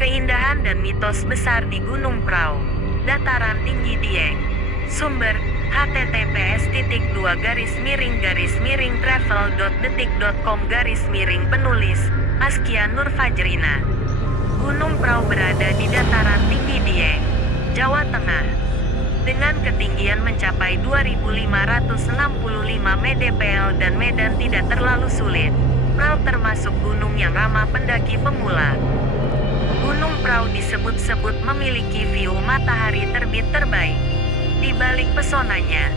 Keindahan dan mitos besar di Gunung Prau, dataran tinggi Dieng. Sumber, https://travel.detik.com /penulis, Askia Nurfajrina. Gunung Prau berada di dataran tinggi Dieng, Jawa Tengah. Dengan ketinggian mencapai 2.565 mdpl dan medan tidak terlalu sulit, Prau termasuk gunung yang ramah pendaki pemula. Gunung Prau disebut-sebut memiliki view matahari terbit terbaik. Di balik pesonanya,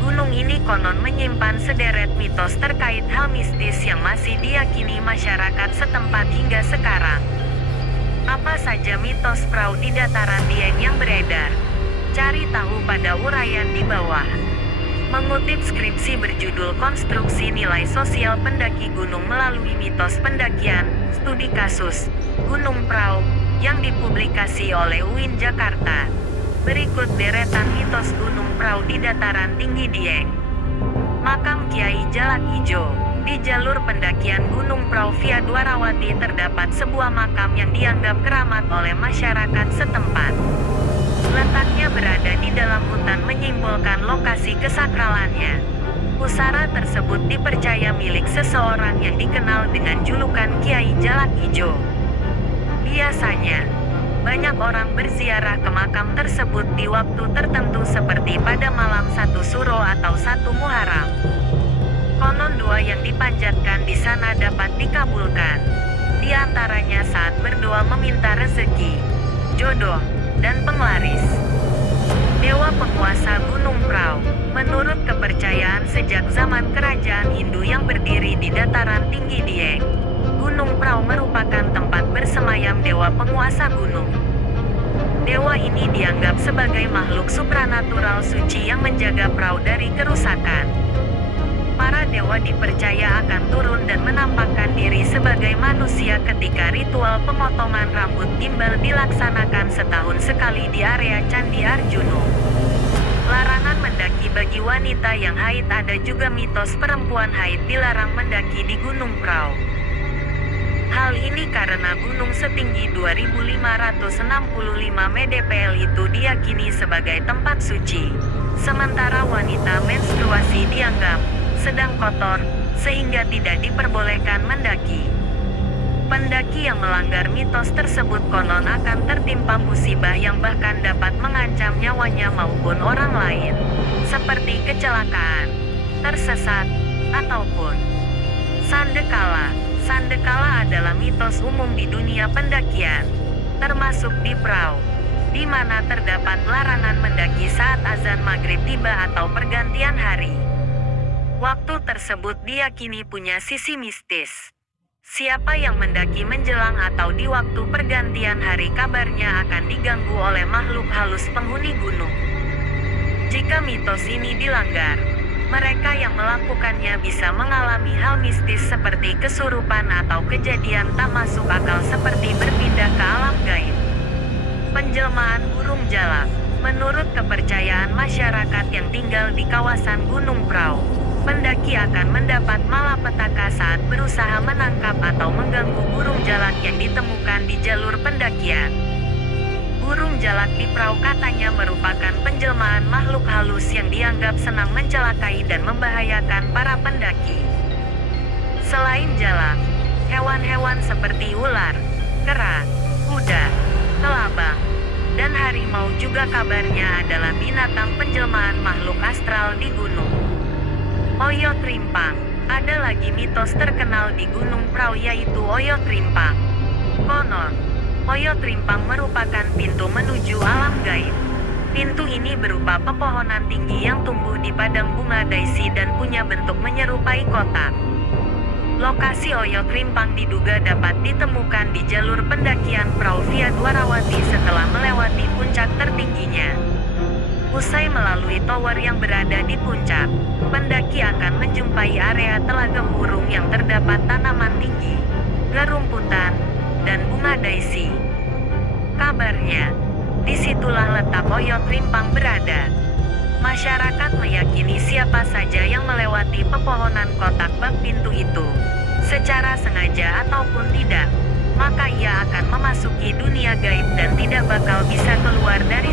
gunung ini konon menyimpan sederet mitos terkait hal mistis yang masih diyakini masyarakat setempat hingga sekarang. Apa saja mitos Prau di dataran Dieng yang beredar? Cari tahu pada uraian di bawah. Mengutip skripsi berjudul Konstruksi Nilai Sosial Pendaki Gunung Melalui Mitos Pendakian, Studi Kasus Gunung Prau, yang dipublikasi oleh UIN Jakarta. Berikut deretan mitos Gunung Prau di dataran tinggi Dieng. Makam Kiai Jalak Ijo. Di jalur pendakian Gunung Prau via Dwarawati terdapat sebuah makam yang dianggap keramat oleh masyarakat setempat. Letaknya berada di dalam hutan menyimbolkan lokasi kesakralannya. Pusara tersebut dipercaya milik seseorang yang dikenal dengan julukan Kiai Jalak Ijo. Biasanya, banyak orang berziarah ke makam tersebut di waktu tertentu seperti pada malam 1 Suro atau 1 Muharram. Konon doa yang dipanjatkan di sana dapat dikabulkan. Di antaranya saat berdoa meminta rezeki, jodoh, dan penglaris. Dewa penguasa Gunung Prau. Menurut kepercayaan sejak zaman kerajaan Hindu yang berdiri di dataran tinggi Dieng, Gunung Prau merupakan tempat bersemayam dewa penguasa gunung. Dewa ini dianggap sebagai makhluk supranatural suci yang menjaga Prau dari kerusakan. Para dewa dipercaya akan turun dan menampakkan diri sebagai manusia ketika ritual pemotongan rambut gimbal dilaksanakan setahun sekali di area Candi Arjuna. Larangan mendaki bagi wanita yang haid. Ada juga mitos perempuan haid dilarang mendaki di Gunung Prau. Hal ini karena gunung setinggi 2.565 mdpl itu diyakini sebagai tempat suci. Sementara wanita menstruasi dianggap sedang kotor, sehingga tidak diperbolehkan mendaki. Pendaki yang melanggar mitos tersebut konon akan tertimpa musibah yang bahkan dapat mengancam nyawanya maupun orang lain, seperti kecelakaan, tersesat, ataupun sandekala. Sandekala adalah mitos umum di dunia pendakian, termasuk di Prau, di mana terdapat larangan mendaki saat azan maghrib tiba atau pergantian hari. Waktu tersebut diyakini punya sisi mistis. Siapa yang mendaki menjelang atau di waktu pergantian hari kabarnya akan diganggu oleh makhluk halus penghuni gunung. Jika mitos ini dilanggar, mereka yang melakukannya bisa mengalami hal mistis seperti kesurupan atau kejadian tak masuk akal seperti berpindah ke alam gaib. Penjelmaan burung jalak. Menurut kepercayaan masyarakat yang tinggal di kawasan Gunung Prau, pendaki akan mendapat malapetaka saat berusaha menangkap atau mengganggu burung jalak yang ditemukan di jalur pendakian. Burung jalak di Prau katanya merupakan penjelmaan makhluk halus yang dianggap senang mencelakai dan membahayakan para pendaki. Selain jalak, hewan-hewan seperti ular, kera, kuda, kelabang, dan harimau juga kabarnya adalah binatang penjelmaan makhluk astral di gunung. Oyot Rimpang. Ada lagi mitos terkenal di Gunung Prau yaitu Oyot Rimpang. Konon, Oyot Rimpang merupakan pintu menuju alam gaib. Pintu ini berupa pepohonan tinggi yang tumbuh di padang bunga daisy dan punya bentuk menyerupai kotak. Lokasi Oyot Rimpang diduga dapat ditemukan di jalur pendakian Prau via Dwarawati setelah melewati puncak tertingginya. Usai melalui tower yang berada di puncak, pendaki akan menjumpai area telaga burung yang terdapat tanaman tinggi, rerumputan, dan bunga daisy. Kabarnya, disitulah letak Oyot Rimpang berada. Masyarakat meyakini siapa saja yang melewati pepohonan kotak bak pintu itu, secara sengaja ataupun tidak, maka ia akan memasuki memasuki dunia gaib dan tidak bakal bisa keluar dari